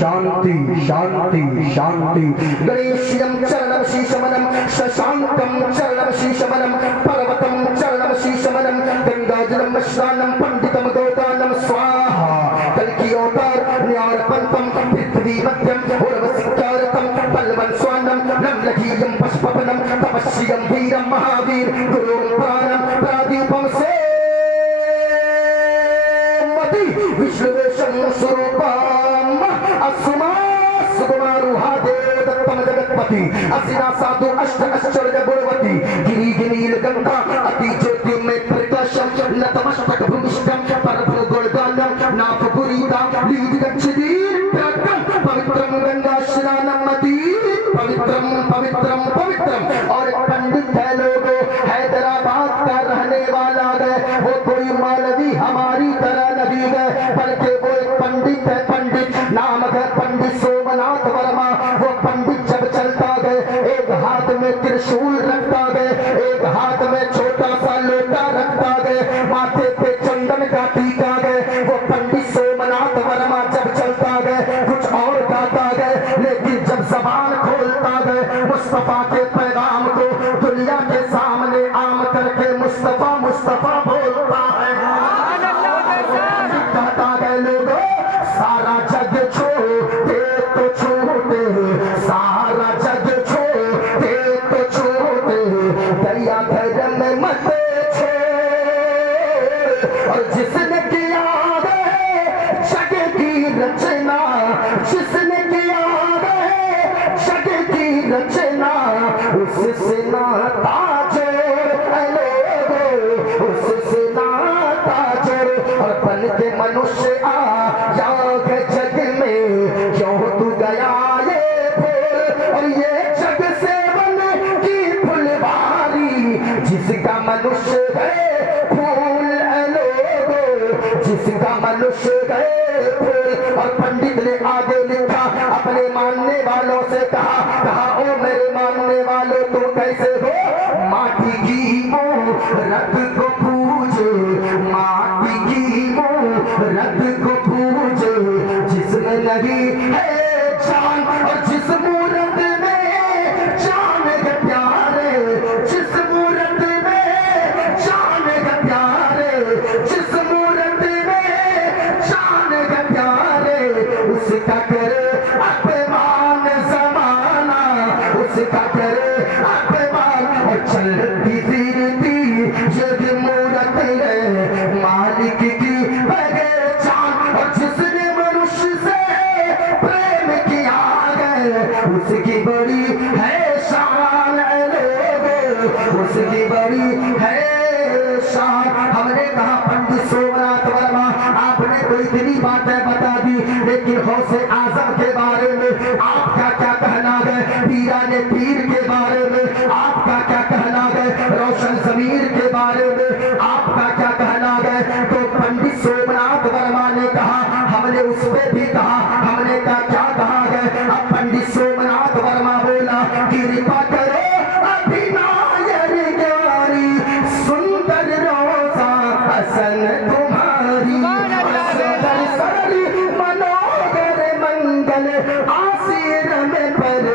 शांति शांति शांति। गणेश्यं चरणं शीशमनं शशांकं चरणं शीशमनं पर्वतं चरणं शीशमनं गंगाजलं स्नानं पंडितं गोदानं स्वाहा। कल्कि अवतार न्यारपंतं पृथ्वी मध्यम उर्वशिकारतं पल्वन स्वानं नम्लकीयं पशुपवनं तपस्वियं वीरं महावीर गुरुं प्राणं प्रादीपं से विष्णुवेशं स्वरूपम् असुमा सुकुमारुहा देवदत्तं जगत्पति असिना साधु अष्ट आश्चर्य गुणवती गिरि गिनील गंगा अति ज्योति में प्रकाशम नतमस्तक भूमिष्ठम परभ्रु गोल्गानम नाथ पुरीता लीड गच्छदीर प्रकम पवित्रम गंगा स्नानम मती पवित्रम पवित्रम पवित्रम। और पंडित है लोगो हैदराबाद का रहने वाला है वो कोई मौलवी हमारी तरह नहीं है बल्कि वो एक पंडित है। पंडित नाम है पंडित सोमनाथ वर्मा। वो पंडित जब चलता है एक हाथ में त्रिशूल रखता है एक हाथ में छोटा सा लोटा रखता है माथे पे चंदन का टीका है। वो पंडित सोमनाथ वर्मा जब चलता है कुछ और गाता है लेकिन जब जबान खोलता है मुस्तफा के पैगाम को दुनिया के सामने आम करके मुस्तफा मुस्तफा बोलता है। कहता है लोगों सारा जग छोड़े तो छोड़े सारा जग छोड़े तो छोड़े दरिया धर्म में मत छोड़। और जिसने किया है जग की रचना जिसने किया है जग की रचना उससे नाता जोड़ उससे नाता जोड़। और बन के मनुष्य आ जाग जग में क्यों तू गया ये फूल और ये जग से बन की फुलवारी जिसका मनुष्य है फूल लोगो जिसका मनुष्य है फूल। और पंडित ने आगे लिखा अपने मानने वालों से कहा ओ मेरे मानने वालों तुम कैसे हो माटी की रत को पूजे माटी की रत को पूजे जिसमें नहीं है जान और जिस मूरत में जान है प्यारे जिस मूरत में जान है प्यारे जिस मूरत में जान है प्यारे उसका करे अपमान जमाना उसका करे अपमान। और चलती फिरती जग मूरत है मालिक की पहचान। और जिसने मनुष्य से प्रेम किया है उसकी बड़ी है शान उसकी बड़ी है शान। हमने कहा पंडित सोमनाथ वर्मा आपने तो इतनी बातें बता दी लेकिन गौसे आजम के बारे में आपका क्या कहना है पीराने पीर के बारे में आपका क्या कहना है रोशन जमीर के बारे में आपका क्या कहना है। तो पंडित सोमनाथ वर्मा ने कहा हमने उस पे भी कहा हमने क्या कहा है। अब पंडित सोमनाथ वर्मा बोला कृपा करो अभिनायर ज्ञानी सुंदर रोजा हसन तुम्हारी सारी मनोहर मंगल आसिर में पर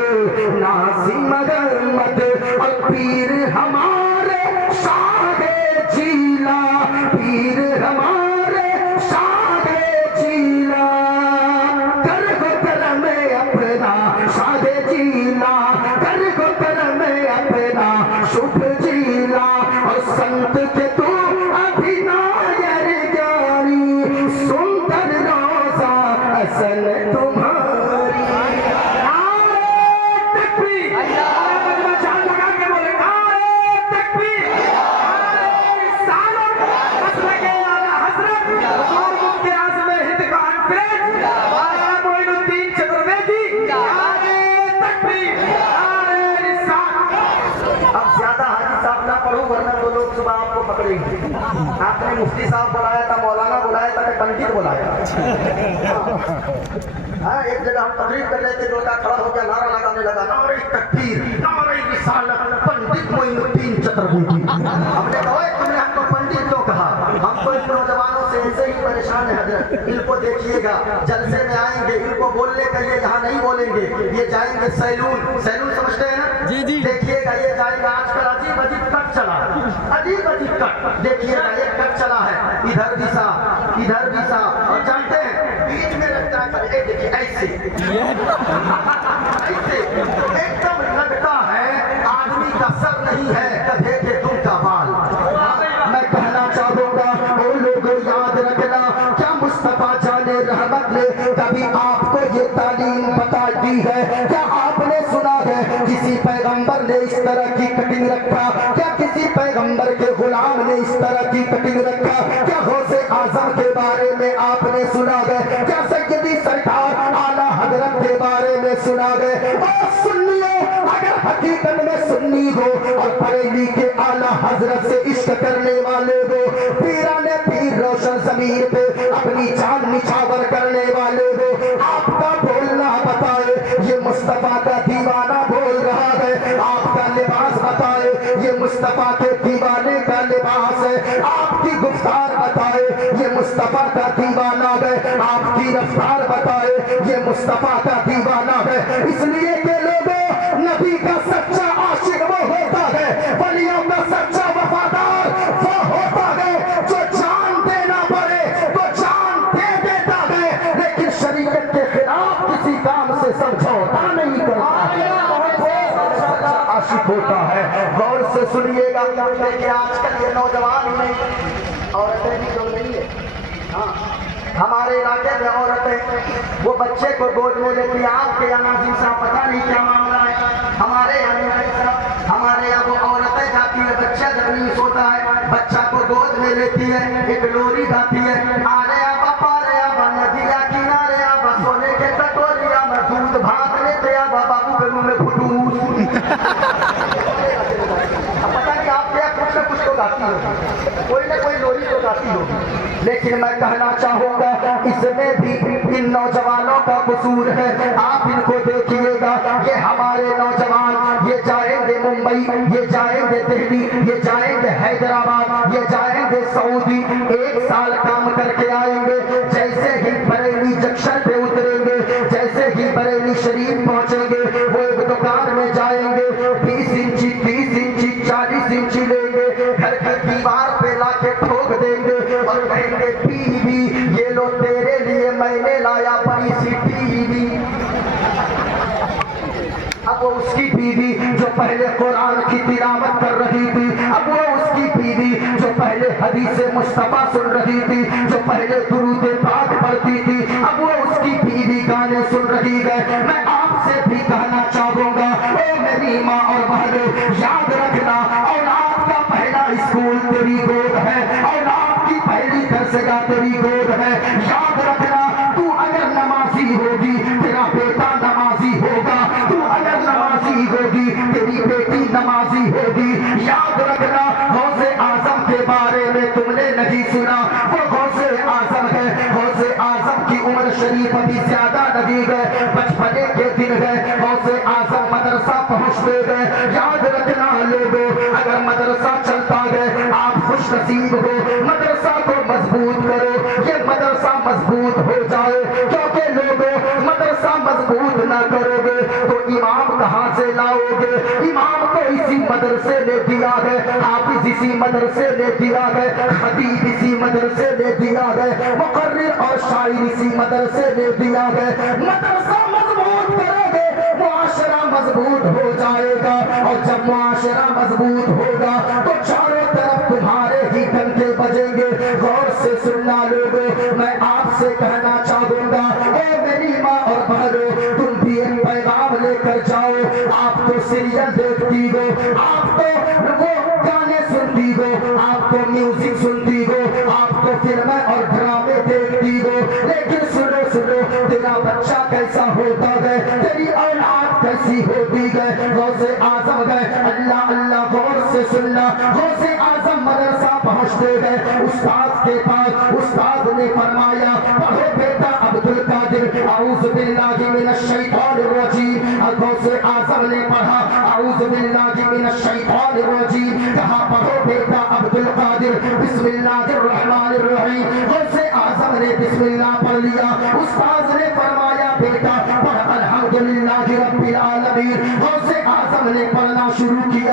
नासी मगर मत। और पीर हमारे शाहे जीला पीर हमारे शाहे जीला कर गो कर में अपना शाहे जीला कर गो कर में अपना शुभ जीला। और संत के तू अभिनायर ज्ञानी सुंदर रोजा असल तुम्हारी। वरना वो लोग सुबह आपको पकड़ेंगे। आपने मुफ्ती साहब बुलाया था मौलाना बुलाया था पंडित बुलाया। हाँ एक जगह हम तकरीर कर रहे थे लड़का खड़ा हो गया नारा लगाने लगा नारे तकबीर नारे रिसालत पंडित मोइनुद्दीन चतुर्वेदी। हमने कहा तुमने हमको पंडित क्यों कहा हमको इन नौजवानों से ऐसे ही शान है हजरत, इनको देखिएगा जलसे में आएंगे, इनको बोलने का ये यहाँ नहीं बोलेंगे, ये जाएंगे सैलून, सैलून समझते हैं ना जी जी, देखिएगा ये जाएगा। आजकल अजीब अजीब कट चला, अजीब अजीब कट, देखिएगा एक कट चला है, इधर भी सा, इधर भी सा, और जानते हैं बीच में लगता है देखिए ऐसे ऐसे, एकदम लगता है आदमी का सर नहीं है, गधे के तुम का बाल। मैं कहना चाहूंगा वो लोग याद रखना, क्या मुस्तफा जाने रहमत ने कभी आपको ये तालीम बता दी है? क्या आपने सुना है किसी पैगंबर ने इस तरह की कटिंग रखा? क्या किसी पैगंबर के गुलाम ने इस तरह की कटिंग रखा? क्या गौसे आजम के बारे में आपने सुना है? क्या सैयदी सरकार आला हजरत के बारे में सुना है? और सुन्नियों, अगर हकीकत में सुन्नी हो और बरेली के आला हजरत से इश्क करने वाले हो, पीराने पीर रोशन जमीन पे अपनी जान निछावर करने वाले हो, आपका बोलना बताए ये मुस्तफा का दीवाना बोल रहा है, आपका लिबास बताए ये मुस्तफा के दीवाने का लिबास है, आपकी गुफ्तार बताए ये मुस्तफा का दीवाना है, आपकी रफ्तार बताए ये मुस्तफा का दीवाना है। इसलिए के लोगों, नबी का सच्चा आशिक वो होता है, वलियों का सच्चा वफादार वो होता है जो जान देना पड़े तो जान दे देता है, लेकिन शरीयत के खिलाफ किसी काम से समझौता नहीं करता है, सच्चा आशिक होता है। गौर से सुनिएगा, देखिए आजकल ये नौजवान ही नहीं, औरतें भी जो नहीं है, हाँ हमारे इलाके में औरतें वो बच्चे को गोद में लेती है, आपके यहाँ नाज़िम साहब पता नहीं क्या मामला है, हमारे यहाँ हमारे यहाँ वो औरतें जाती है, बच्चा जब नहीं सोता है बच्चा को गोद में लेती है, एक लोरी गाती है, आरे आबा पारे आबा नदिया किनारे आबा सोने के कटोरिया में दूध भात लेते आबा बाबू के मुंह में फुटूस। पता नहीं आप क्या कुछ न कुछ तो गाती हो, कोई ना कोई लोरी तो गाती होगी, लेकिन मैं कहना चाहूंगा इसमें भी इन नौजवानों का कसूर है। आप इनको देखिएगा, ये हमारे नौजवान ये जाएंगे मुंबई, ये जाएंगे दिल्ली, ये जाएंगे हैदराबाद, ये जाएंगे सऊदी, एक साल काम करके आएंगे, जैसे ही बरेली जंक्शन पे उतरेंगे, जैसे ही बरेली शरीफ पहुंचेंगे, वो एक दुकान में जाएंगे, 20 इंची 30 इंची 40 इंची लेंगे, घर की दीवार पे लाके ठोक देंगे और कहेंगे टीवी ये लो तेरे लिए मैंने लाया बड़ी सी टीवी। अब वो उसकी बीवी जो पहले कुरान की तिलावत कर रही थी, अब वो उसकी बीवी जो पहले हदीस मुस्तफा सुन रही थी, जो पहले दुरूद पाक पढ़ती थी, अब वो उसकी बीवी गाने सुन रही है। मैं आपसे भी कहना चाहूंगा, ओ मेरी माँ और बहनों, याद रखना औलाद का पहला स्कूल तेरी गोद है, औलाद की पहली दरसगाह तेरी गोद है। याद रखना, तू अगर नमाजी होगी तेरा बेटा नमाजी होगा, तू अगर नमाजी होगी तेरी बेटी नमाजी होगी। याद रखना, गौसे आजम के बारे में तुमने नहीं सुना, वो गौसे आजम है, गौसे आजम की उम्र शरीफ अभी ज्यादा नहीं है, बचपने के दिन है, गौसे आजम मदरसा पहुंचते गए। याद रखना लोगों, अगर मदरसा चलता है आप खुश नसीब हो, मदरसा को मजबूत करो, ये मदरसा मजबूत हो जाए, क्योंकि लोगों मदरसा मजबूत ना करोगे तो इमाम कहाँ से लाओगे? इमाम को इसी मदरसे ने दिया है, हाफिज इसी मदरसे ने दिया है, खतीब इसी मदरसे ने दिया है, मुकर्रिर और शायर इसी मदरसे ने दिया है। मदरसा मजबूत करोगे मुआशरा मजबूत हो जाएगा, और जब मुआशरा मजबूत होगा तो चारों तरफ तुम्हारे ही डंके बजेंगे। गौर से सुनना लोगों, मैं आपसे कहना चाहूंगा, ओ मेरी माँ और बहनों, तुम भी एक पैगाम लेकर जाओ। आप तो सीरियल देखती हो, आप तो वो गाने सुनती हो, आप तो म्यूजिक सुनती हो, आप तो फिल्में और ड्रामे देखती हो, लेकिन सुनो सुनो, तेरा बच्चा कैसा होता है, तेरी औलाद कैसी होती है। गौसे आजम गए, अल्लाह अल्लाह, गौर से सुनना, गौसे आजम मदरसा पहुंचते गए उस्ताद के पास, उस्ताद ने फरमाया, पढ़ो बेटा अब्दुल कादिर औज़ु बिल्लाहि मिनश शैतानिर रजीम। गौसे आजम ने पढ़ा औज़ु बिल्लाहि मिनश शैतानिर रजीम, कहा पढ़ो बेटा अब्दुल कादिर बिस्मिल्लाहिर रहमानिर रहीम। गौसे आजम ने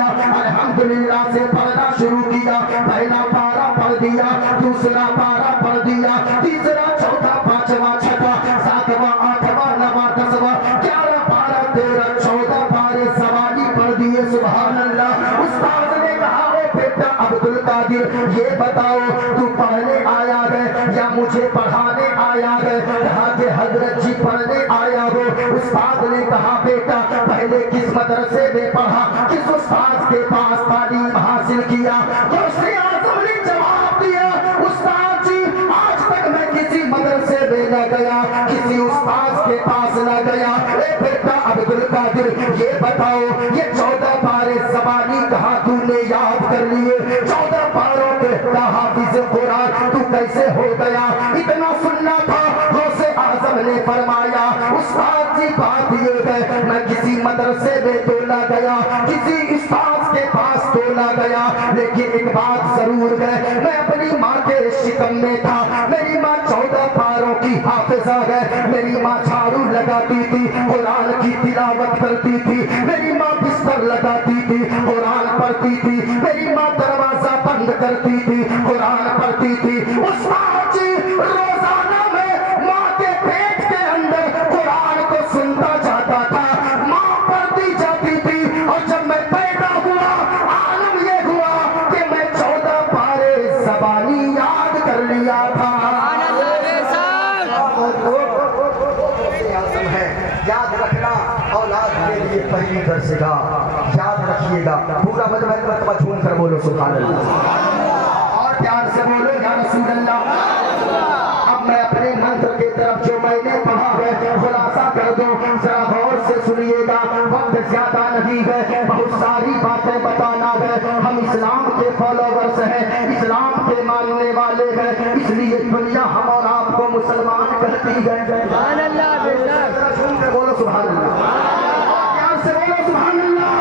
दिया, अल्हम्दुलिल्लाह से पढ़ना शुरू किया, पहला पारा पढ़ दिया, दूसरा पारा पढ़ दिया, तीसरा चौथा पांचवा छठा सातवां आठवां नवां दसवां 11 12 13 14 पारे सवाली पढ़ दिए। सुभान अल्लाह। उस्ताद ने कहा ओ बेटा अब्दुल कादिर ये बताओ तू पढ़ने आया है या मुझे पढ़ाने आया है? कहा कि हजरत जी पढ़ने आया हो। उस्ताद ने कहा बेटा पहले किस मदरसे में पढ़ा, किस उस्ताद के पास तालीम हासिल किया? गौसे आज़म ने जवाब दिया उस्ताद जी आज तक मैं किसी मदरसे में न गया, किसी उस्ताद के पास न गया। ए बेटा अब्दुल कादिर ये बताओ ये 14 पारे ज़बानी कहाँ तूने याद कर लिए? 14 पारों के हाफिज़ कुरान तू कैसे हो गया? इतना सुनना था। गौसे आज़म ने फरमाया उस्ताद जी बात ये है मैं किसी मदरसे में तो न गया, किसी उस्ताद के पास तो न गया, लेकिन एक बात जरूर है मैं अपनी माँ के शिकम में था। मेरी माँ 14 पारों की हाफिजा है। मेरी माँ झाड़ू लगाती थी, कुरान की तिलावत करती थी। मेरी माँ बिस्तर लगाती थी, कुरान पढ़ती थी। मेरी माँ दरवाजा बंद करती थी, कुरान पढ़ती थी। उस्ताद जी रोजाना में माँ के पेट के अंदर कुरान को सुनता जाता था, माँ पढ़ती जाती थी। और जब मैं पैदा हुआ आलम ये हुआ कि मैं 14 पारे ज़बानी याद कर लिया था। है याद रखना औलाद के लिए पहली दरसगाह याद रखिएगा। पूरा मजमा झूम कर बोलो सुभान अल्लाह और प्यार से बोलो या रसूल अल्लाह। अब मैं अपने मंत्र के तरफ जो मैंने पढ़ा है खुलासा कर दूं, जरा गौर से सुनिएगा। वक्त ज्यादा नहीं है, बहुत सारी बातें बताना है। हम इस्लाम के फॉलोवर्स हैं, इस्लाम के मानने वाले हैं, इसलिए दुनिया हम और आपको मुसलमान कहती है। सुभान अल्लाह। सुन के बोलो सुभान अल्लाह, प्यार से बोलो सुभान अल्लाह।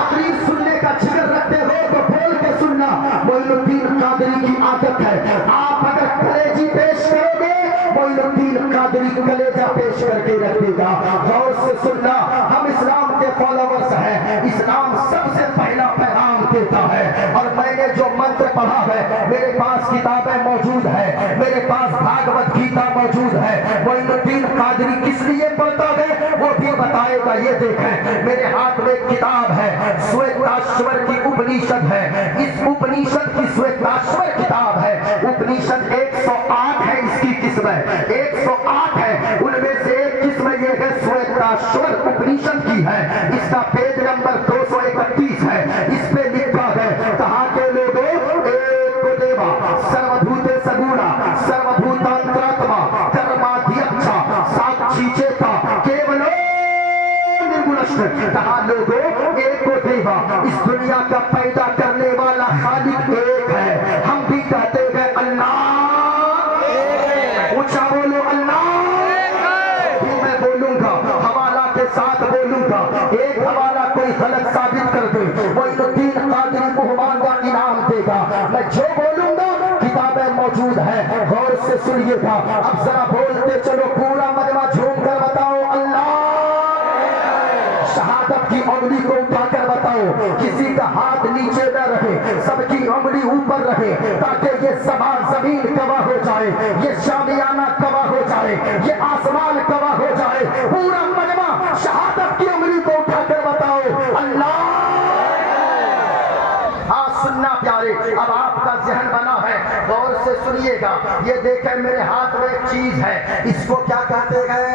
तकरीर सुनने का जिक्र रखते हो तो बोल के सुनना, मोइनुद्दीन कादरी की आदत है। आप अगर कलेजी पेश करोगे मोइनुद्दीन कादरी कलेजा पेश करके रखेगा। गौर से सुनना, हम इस्लाम के फॉलोवर्स हैं, इस्लाम सबसे पहला पैगाम देता है। और मैंने जो मंत्र पढ़ा है मेरे पास किताबें मौजूद है, मेरे पास भागवत गीता मौजूद है। मोइनुद्दीन कादरी किस लिए पढ़ता है वो भी बताएगा। ये देखें मेरे हाथ में एक किताब है, श्वेताश्वर की उपनिषद है। इस उपनिषद की श्वेताश्वर किताब है। उपनिषद 108 है, इसकी किस्में 108 है, उनमें से एक किस्म ये है श्वेताश्वर उपनिषद की है। इसका पेज नंबर 231 है। इस पे लिखा है कहाँ के लोगों एक देवा सर्वभूते सगुणा सर्वभूतांतरात्मा कर्माध्यक्षा साक्षी चेता केवलो निर्गुणस्थ। कहा लोगों एक को देवा, इस दुनिया का पैदा करने वाला खालिक एक है। हम भी कहते हैं अल्लाह, ऊंचा बोलो अल्लाह। मैं बोलूंगा हवाला के साथ बोलूंगा, एक हवाला कोई गलत साबित कर दे मोइनुद्दीन कादरी को हमारा इनाम देगा। मैं जो बोलूंगा किताबें मौजूद है, गौर से सुनिएगा। अब जरा बोलते चलो पूरा मजमा झूम कर बताओ अल्लाह। शहादत की उंगली को उठाकर बताओ, किसी का हाथ नीचे न रहे, सबकी उंगली ऊपर रहे, ताकि ये जमीन गवाह हो जाए, ये शामियाना गवाह हो जाए, ये आसमान गवाह हो जाए। पूरा मजमा शहादत की उंगली को उठाकर बताओ अल्लाह। हाँ सुनना प्यारे, अब आपका जहन बना है, गौर से सुनिएगा। ये देखें मेरे हाथ में एक चीज है, इसको क्या कहते हैं?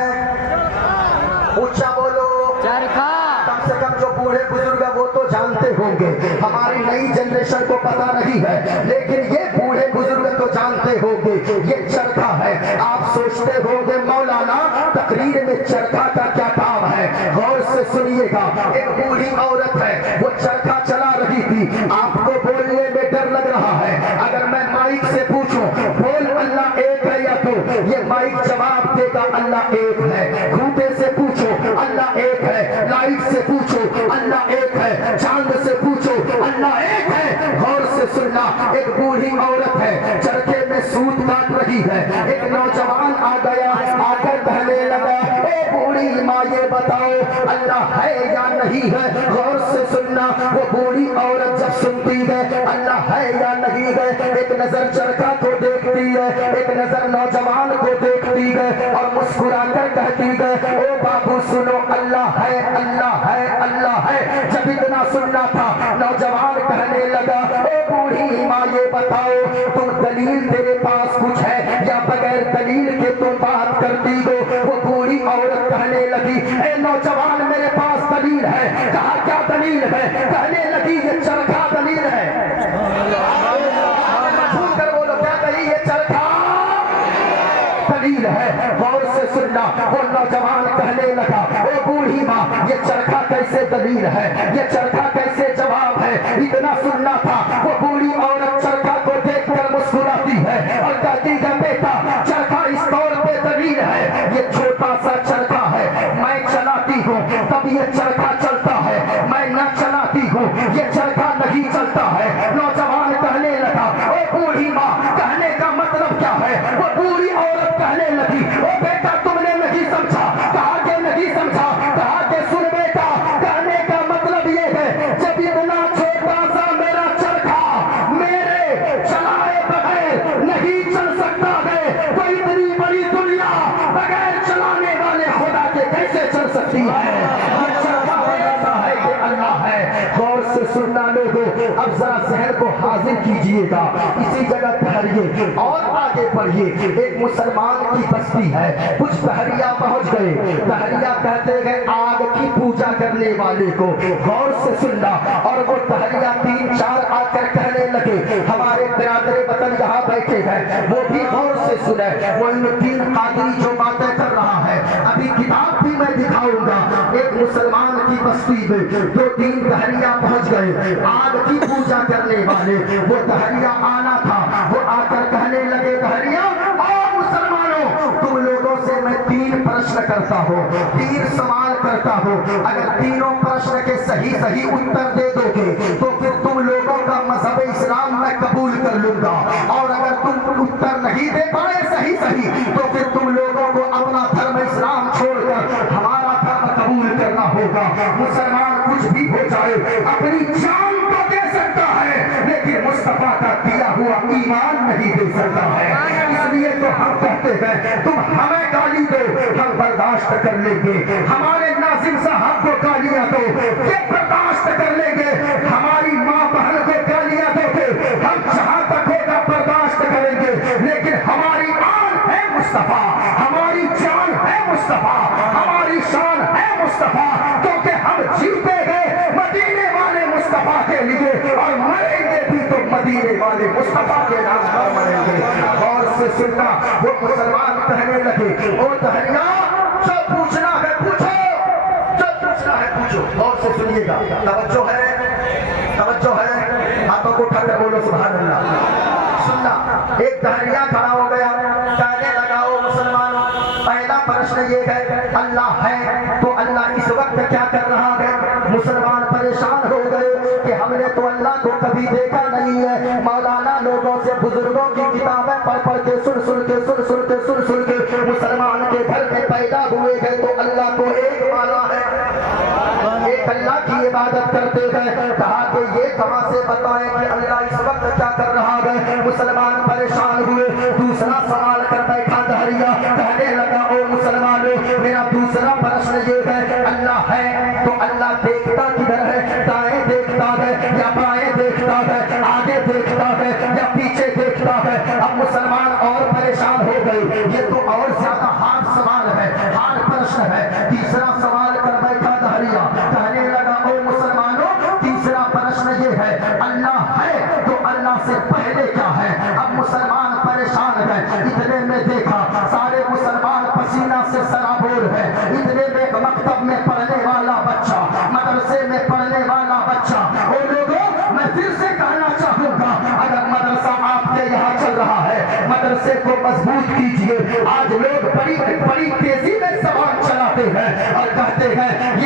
ऊंचा बोलो चरखा। कम से कम जो बूढ़े बुजुर्ग है वो तो जानते होंगे, हमारी नई जनरेशन को पता नहीं है, लेकिन ये बूढ़े बुजुर्ग तो जानते होंगे ये चरखा है। आप सोचते होंगे मौलाना तकरीर में चरखा का क्या काम है? गौर से सुनिएगा। एक बूढ़ी औरत है, वो चरखा चला रही थी। आपको बोलने में डर लग रहा है, अगर मैं माइक से पूछूं बोल अल्लाह एक है या दो, ये माइक जवाब देगा अल्लाह एक है। खूंटे से पूछो अल्लाह एक है, लाइट से पूछो अल्लाह एक है, चांद से पूछो अल्लाह एक है। गौर से सुनना, एक बूढ़ी औरत है, चरखे में सूत काट रही है। एक नौजवान आ गया, आकर कहने लगा ओ बूढ़ी माँ ये ये बताओ अल्लाह है या नहीं है? गौर से सुनना। वो बूढ़ी औरत जब सुनती है अल्लाह है या नहीं है, एक नजर चरखा को देखती है, एक नजर नौजवान को देखती है और मुस्कुरा कर कहती है ओ बाबू सुनो अल्लाह है, अल्लाह है, अल्लाह है। जब इतना सुनना था नौजवान कहने लगा ओ बूढ़ी माँ ये बताओ तुम दलील तेरे पास कुछ है या बगैर दलील के तुम बात करती हो? वो बूढ़ी औरत कहने लगी ए नौजवान मेरे पास दलील है। कहा क्या दलील है? कहने लगी ये चरखा दलील है। झूठ कर बोलो क्या कही? ये चरखा दलील है। गौर से सुनना। वो नौजवान कहने लगा ओ बूढ़ी माँ ये चरखा कैसे दलील है, ये चरखा कैसे जवाब है? इतना सुनना था। वो बूढ़ी औरत चरखा को देखकर मुस्कुराती है और कहती है बेटा चरखा इस तौर पे दलील है, ये छोटा सा चरखा है, मैं चलाती हूँ तब ये चरखा चलता है, मैं न चलाती हूँ ये चरखा नहीं चलता है। नौजवान कहने लगा ओ बूढ़ी माँ कहने का मतलब क्या है? वो बूढ़ी औरत कहने लगी ओ बेटा तुमने नहीं समझा। कहा कि नहीं समझा। कहा कि सुन बेटा कहने का मतलब ये है जब इतना छोटा सा मेरा चरखा मेरे चलाए बगैर नहीं चल सकता है तो इतनी बड़ी दुनिया बगैर चलाने वाले खुदा के कैसे चल सकती है? ये चरखा ऐसा है कि अल्लाह है। गौर से सुनना लोगों। अब जरा जहन को हाजिर कीजिएगा, इसी जगह ठहरिए और आगे बढ़िए। एक मुसलमान की बस्ती है, कुछ टहरिया पहुंच गए। टहरिया कहते हैं आग की पूजा करने वाले को। गौर से सुनना। और वो टहरिया 3-4 आकर कहने लगे हमारे बिरादरे वतन यहाँ बैठे हैं, वो भी गौर से सुने। मोइनुद्दीन कादरी जो बातें कर रहा है अभी किताब भी मैं दिखाऊंगा। एक मुसलमान की बस्ती में 2-3 टहरिया पहुंच गए आग की पूजा करने वाले। वो टहरिया आना था, वो आकर कहने लगे टहरिया और मुसलमानों तुम लोगों से मैं 3 प्रश्न करता हूँ, 3 सवाल करता हूँ। अगर तीनों प्रश्न के सही सही उत्तर दे दोगे तो फिर तुम लोगों का मजहब इस्लाम मैं कबूल कर लूंगा, और अगर तुम उत्तर नहीं दे पाए सही सही तो फिर तुम लोगों को अपना धर्म इस्लाम छोड़कर हमारा धर्म कबूल करना होगा। मुसलमान कुछ भी हो जाए अपनी जान को दे सकता है लेकिन मुस्तफा का दिया हुआ ईमान नहीं दे सकता है। इसलिए तो हम कहते हैं तुम हमें गाली दो हम बर्दाश्त कर लेंगे, हमारे नाज़िम साहब को गालियां दो ये बर्दाश्त कर लेंगे, हमारी माँ बहन को गालियां दोगे हम जहां तक होगा बर्दाश्त करेंगे, लेकिन हमारी आन है मुस्तफा, हमारी जान है मुस्तफा, हमारी शान है मुस्तफा, क्योंकि हम जीते गए मदीने वाले मुस्तफा के लिए और मरेंगे भी तो मदीने वाले मुस्तफा के नाम पर मरेंगे। और से सुनना। वो मुसलमान कहने लगे ओ टहरिया जो पूछना है पूछो, जो पूछना है पूछो। और से सुनिएगा, तवज्जो है, तवज्जो है, हाथों को उठाकर बोलो सुभान अल्लाह। सुनना। एक टहरिया खड़ा हो गया कहने लगा ओ मुसलमानों पहला प्रश्न ये है अल्लाह है तो अल्लाह इस वक्त क्या कर रहा है? मुसलमान परेशान हो गए कि हमने तो अल्लाह को कभी देखा नहीं है। मौलाना लोगों से बुजुर्गों की किताबें पढ़ पढ़ के सुन सुन के मुसलमान के घर में पैदा हुए हैं तो अल्लाह को एक माना है, एक अल्लाह की इबादत करते हैं। कहा कि ये कहां से बताएं कि अल्लाह इस वक्त क्या कर रहा है? मुसलमान परेशान हुए। दूसरा सवाल कर बैठा टहरिया कहने लगा ओ मुसलमानों मेरा दूसरा प्रश्न ये है अल्लाह है तो अल्लाह देखता किधर है? दाएं देखता है या बाएं देखता है, आगे देखता है या पीछे देखता है? अब मुसलमान और परेशान हो गए। ये तो और ज्यादा हार्ड सवाल है, हार्ड प्रश्न है। तीसरा सवाल कर बैठा टहरिया कहने लगा ओ मुसलमानों तीसरा प्रश्न ये है अल्लाह है तो अल्लाह से पहले क्या है? अब मुसलमान परेशान है। इतने में देखा सारे मुसलमान पसीना से सराबोर है। इतने में मकतब में पढ़ने वाला बच्चा, मदरसे में पढ़ने वाला बच्चा, ओ लोगों मैं फिर से कहना चाहूंगा अगर मदरसा आपके यहाँ चल रहा है मदरसे को मजबूत कीजिए। आज लोग बड़ी बड़ी तेजी में सवाल चलाते हैं और कहते हैं